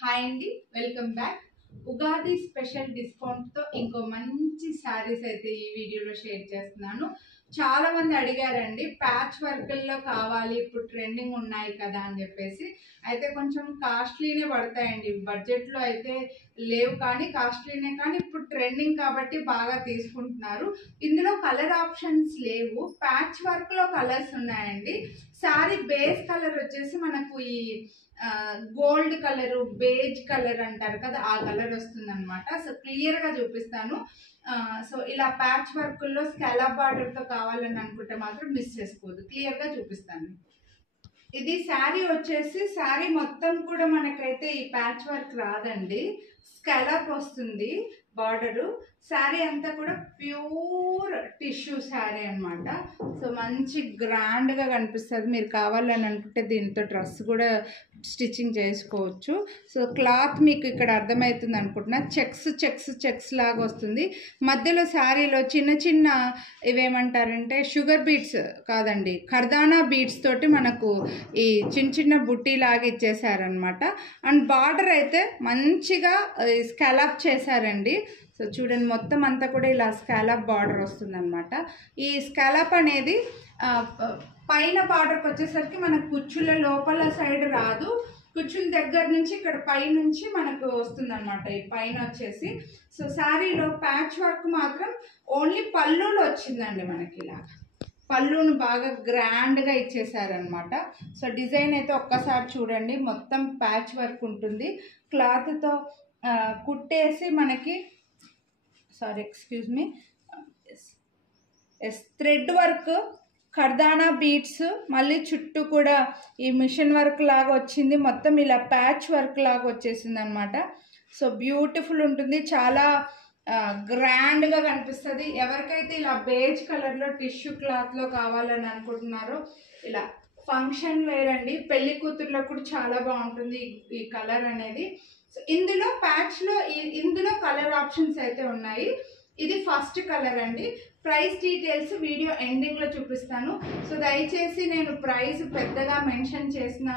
Hi అండి, welcome back. Ugadi special డిస్కౌంట్తో ఇంకో మంచి శారీస్ అయితే ఈ వీడియోలో షేర్ చేస్తున్నాను. చాలా మంది అడిగారండి, ప్యాచ్ వర్క్ల్లో కావాలి, ఇప్పుడు ట్రెండింగ్ ఉన్నాయి కదా అని చెప్పేసి. అయితే కొంచెం కాస్ట్లీనే పడతాయండి, బడ్జెట్లో అయితే లేవు, కానీ కాస్ట్లీనే, కానీ ఇప్పుడు ట్రెండింగ్ కాబట్టి బాగా తీసుకుంటున్నారు. ఇందులో కలర్ ఆప్షన్స్ లేవు, ప్యాచ్ వర్క్లో కలర్స్ ఉన్నాయండి. శారీ బేస్ కలర్ వచ్చేసి మనకు ఈ గోల్డ్ కలరు, బేజ్ కలర్ అంటారు కదా, ఆ కలర్ వస్తుంది అనమాట. సో క్లియర్గా చూపిస్తాను. సో ఇలా ప్యాచ్ వర్క్లో స్కాలప్ బార్డర్తో కావాలని అనుకుంటే మాత్రం మిస్ చేసుకోవద్దు, క్లియర్గా చూపిస్తాను. ఇది శారీ వచ్చేసి, శారీ మొత్తం కూడా మనకైతే ఈ ప్యాచ్ వర్క్ రాదండి, స్కాలప్ వస్తుంది బార్డరు. శారీ అంతా కూడా ప్యూర్ టిష్యూ శారీ అనమాట. సో మంచి గ్రాండ్గా కనిపిస్తుంది. మీరు కావాలని అనుకుంటే దీంతో డ్రెస్ కూడా స్టిచ్చింగ్ చేసుకోవచ్చు. సో క్లాత్ మీకు ఇక్కడ అర్థమవుతుంది అనుకుంటున్నా, చెక్స్ చెక్స్ చెక్స్ లాగా వస్తుంది. మధ్యలో శారీలో చిన్న చిన్న ఇవేమంటారంటే షుగర్ బీట్స్ కాదండి, కర్దానా బీట్స్ తోటి మనకు ఈ చిన్న చిన్న బుట్టి లాగా ఇచ్చేసారనమాట. అండ్ బార్డర్ అయితే మంచిగా స్కాలప్ చేశారండి. సో చూడండి, మొత్తం అంతా కూడా ఇలా స్కాలప్ బార్డర్ వస్తుంది అనమాట. ఈ స్కాలప్ అనేది పైన బార్డర్కి వచ్చేసరికి మనకు కుచ్చుల లోపల సైడ్ రాదు, కుచ్చుల దగ్గర నుంచి ఇక్కడ పై నుంచి మనకు వస్తుంది అనమాట ఈ పైన వచ్చేసి. సో శారీలో ప్యాచ్ వర్క్ మాత్రం ఓన్లీ పళ్ళులో వచ్చిందండి మనకి. ఇలాగా పళ్ళును బాగా గ్రాండ్గా ఇచ్చేసారనమాట. సో డిజైన్ అయితే ఒక్కసారి చూడండి, మొత్తం ప్యాచ్ వర్క్ ఉంటుంది. క్లాత్తో కుట్టేసి మనకి ఎక్స్క్యూజ్ మీ థ్రెడ్ వర్క్, కర్దానా బీట్స్, మళ్ళీ చుట్టూ కూడా ఈ మిషన్ వర్క్ లాగా వచ్చింది. మొత్తం ఇలా ప్యాచ్ వర్క్ లాగా వచ్చేసింది అనమాట. సో బ్యూటిఫుల్ ఉంటుంది, చాలా గ్రాండ్గా కనిపిస్తుంది. ఎవరికైతే ఇలా బేజ్ కలర్లో టిష్యూ క్లాత్లో కావాలని అనుకుంటున్నారో, ఇలా ఫంక్షన్ వేర్ అండి, పెళ్లి కూతుర్లకు కూడా చాలా బాగుంటుంది ఈ కలర్ అనేది. సో ఇందులో ప్యాచ్లో ఇందులో కలర్ ఆప్షన్స్ అయితే ఉన్నాయి. ఇది ఫస్ట్ కలర్ అండి. ప్రైస్ డీటెయిల్స్ వీడియో ఎండింగ్లో చూపిస్తాను. సో దయచేసి నేను ప్రైస్ పెద్దగా మెన్షన్ చేసిన,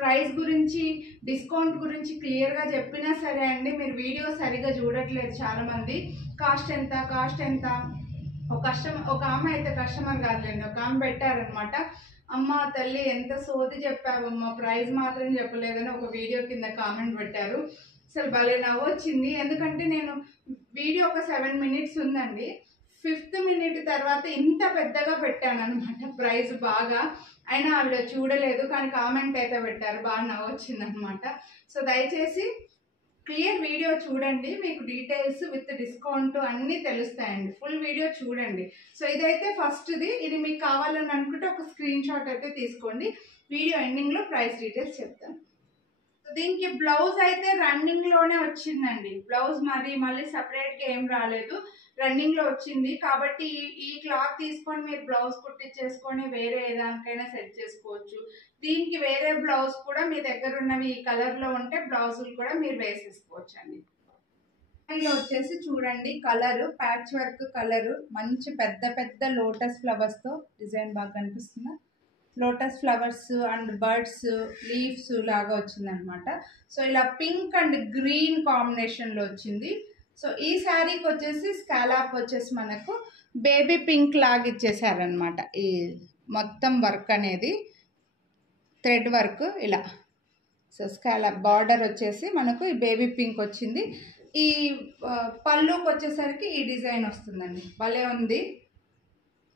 ప్రైస్ గురించి డిస్కౌంట్ గురించి క్లియర్గా చెప్పినా సరే అండి, మీరు వీడియో సరిగా చూడట్లేదు చాలామంది. కాస్ట్ ఎంత కాస్ట్ ఎంత, ఒక ఆమె అయితే కస్టమర్ కాదులేండి, ఒక ఆమె పెట్టారనమాట, అమ్మ తల్లి ఎంత సోది చెప్పావమ్మా, ప్రైస్ మాత్రం చెప్పలేదని ఒక వీడియో కింద కామెంట్ పెట్టారు. అసలు భలే నవ్వొచ్చింది, ఎందుకంటే నేను వీడియో ఒక 7 minutes ఉందండి, 5th minute తర్వాత ఇంత పెద్దగా పెట్టాను అనమాట ప్రైస్ బాగా. అయినా ఆవిడ చూడలేదు, కానీ కామెంట్ అయితే పెట్టారు, బాగా నవ్వొచ్చింది అనమాట. సో దయచేసి క్లియర్ వీడియో చూడండి, మీకు డీటెయిల్స్ విత్ డిస్కౌంట్ అన్నీ తెలుస్తాయండి. ఫుల్ వీడియో చూడండి. సో ఇదైతే ఫస్ట్ది, ఇది మీకు కావాలని అనుకుంటే ఒక స్క్రీన్ షాట్ అయితే తీసుకోండి. వీడియో ఎండింగ్లో ప్రైస్ డీటెయిల్స్ చెప్తాను. దీనికి బ్లౌజ్ అయితే రన్నింగ్లోనే వచ్చిందండి, బ్లౌజ్ మళ్ళీ సపరేట్గా ఏం రాలేదు, రన్నింగ్లో వచ్చింది. కాబట్టి ఈ క్లాత్ తీసుకొని మీరు బ్లౌజ్ కుట్టించేసుకొని వేరే ఏదానికైనా సెట్ చేసుకోవచ్చు. దీనికి వేరే బ్లౌజ్ కూడా మీ దగ్గర ఉన్నవి ఈ కలర్లో ఉంటే బ్లౌజులు కూడా మీరు వేసేసుకోవచ్చు అండి. ఇలా వచ్చేసి చూడండి, కలరు ప్యాచ్ వర్క్ కలరు, మంచి పెద్ద పెద్ద లోటస్ ఫ్లవర్స్తో డిజైన్ బాగా కనిపిస్తుందా, lotus flowers and birds leaves లాగా వచ్చిందనమాట. సో ఇలా పింక్ అండ్ గ్రీన్ కాంబినేషన్లో వచ్చింది. సో ఈ శారీకి వచ్చేసి స్కాలప్ వచ్చేసి మనకు బేబీ పింక్ లాగా ఇచ్చేసారనమాట. ఈ మొత్తం వర్క్ అనేది థ్రెడ్ వర్క్ ఇలా. సో స్కాలప్ బార్డర్ వచ్చేసి మనకు ఈ బేబీ పింక్ వచ్చింది. ఈ పళ్ళుకి వచ్చేసరికి ఈ డిజైన్ వస్తుందండి, భలే ఉంది.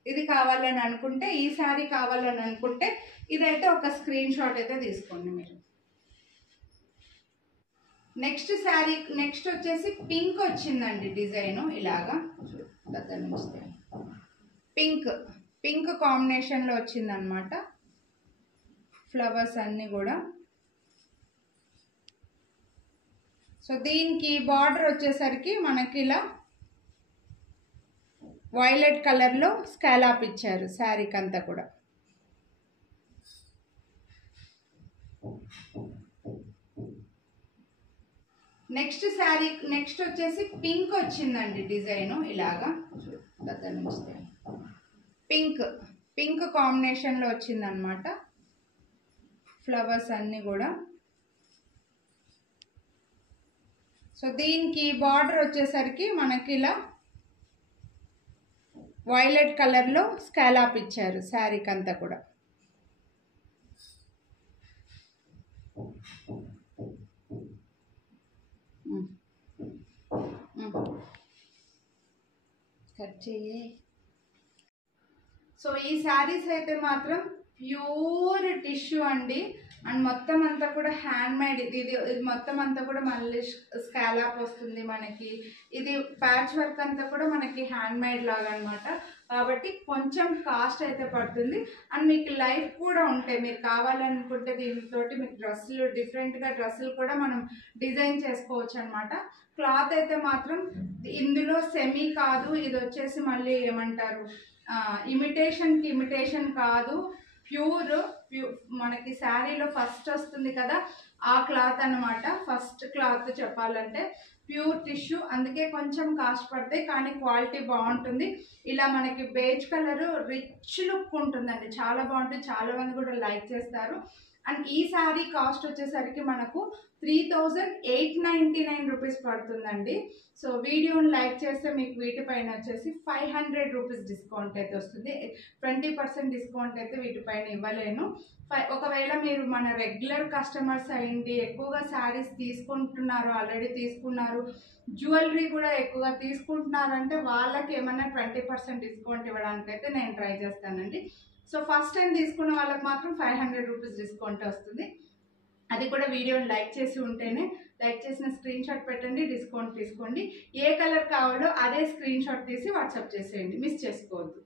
ఇది కావాలని అనుకుంటే, ఈ శారీ కావాలని అనుకుంటే ఇదైతే ఒక స్క్రీన్ షాట్ అయితే తీసుకోండి మీరు. నెక్స్ట్ శారీ, నెక్స్ట్ వచ్చేసి పింక్ వచ్చిందండి డిజైను, ఇలాగా దగ్గర నుంచి పింక్ కాంబినేషన్లో వచ్చిందనమాట. ఫ్లవర్స్ అన్నీ కూడా. సో దీనికి బార్డర్ వచ్చేసరికి మనకి ఇలా వైలెట్ కలర్లో స్కాలప్ ఇచ్చారు శారీకి అంతా కూడా. నెక్స్ట్ శారీ, నెక్స్ట్ వచ్చేసి పింక్ వచ్చిందండి డిజైను, ఇలాగా దగ్గర నుంచి పింక్ కాంబినేషన్లో వచ్చిందనమాట. ఫ్లవర్స్ అన్నీ కూడా. సో దీనికి బార్డర్ వచ్చేసరికి మనకి ఇలా వైలెట్ కలర్లో స్కాలాప్ ఇచ్చారు శారీకి అంతా కూడా. కట్ చేయి. సో ఈ శారీస్ అయితే మాత్రం ప్యూర్ టిష్యూ అండి, అండ్ మొత్తం అంతా కూడా హ్యాండ్ మేడ్. ఇది మొత్తం అంతా కూడా మళ్ళీ స్కాలాప్ వస్తుంది మనకి. ఇది ప్యాచ్ వర్క్ అంతా కూడా మనకి హ్యాండ్ మేడ్ లాగా అనమాట. కాబట్టి కొంచెం కాస్ట్ అయితే పడుతుంది. అండ్ మీకు లైఫ్ కూడా ఉంటాయి. మీరు కావాలనుకుంటే దీనితోటి మీకు డ్రెస్సులు డిఫరెంట్గా డ్రెస్సులు కూడా మనం డిజైన్ చేసుకోవచ్చు అనమాట. క్లాత్ అయితే మాత్రం ఇందులో సెమీ కాదు, ఇది వచ్చేసి మళ్ళీ ఏమంటారు ఇమిటేషన్కి ఇమిటేషన్ కాదు, ప్యూర్ మనకి శారీలో ఫస్ట్ వస్తుంది కదా ఆ క్లాత్ అనమాట. ఫస్ట్ క్లాత్ చెప్పాలంటే ప్యూర్ టిష్యూ, అందుకే కొంచెం కాస్ట్ పడతాయి కానీ క్వాలిటీ బాగుంటుంది. ఇలా మనకి బేజ్ కలర్ రిచ్ లుక్ ఉంటుందండి, చాలా బాగుంటుంది, చాలా మంది కూడా లైక్ చేస్తారు. అండ్ ఈ శారీ కాస్ట్ వచ్చేసరికి మనకు 3899 రూపీస్ పడుతుందండి. సో వీడియోని లైక్ చేస్తే మీకు వీటిపైన వచ్చేసి 500 రూపీస్ డిస్కౌంట్ అయితే వస్తుంది. 20% డిస్కౌంట్ అయితే వీటిపైన ఇవ్వలేను. ఒకవేళ మీరు మన రెగ్యులర్ కస్టమర్స్ అయ్యింది, ఎక్కువగా శారీస్ తీసుకుంటున్నారు, ఆల్రెడీ తీసుకున్నారు, జ్యువెలరీ కూడా ఎక్కువగా తీసుకుంటున్నారంటే వాళ్ళకి ఏమైనా 20% డిస్కౌంట్ ఇవ్వడానికి అయితే నేను ట్రై చేస్తానండి. సో ఫస్ట్ టైం తీసుకున్న వాళ్ళకి మాత్రం 500 రూపీస్ డిస్కౌంట్ వస్తుంది. అది కూడా వీడియోని లైక్ చేసి ఉంటేనే. లైక్ చేసిన స్క్రీన్ షాట్ పెట్టండి, డిస్కౌంట్ తీసుకోండి. ఏ కలర్ కావాలో అదే స్క్రీన్ షాట్ తీసి వాట్సాప్ చేసేయండి, మిస్ చేసుకోవద్దు.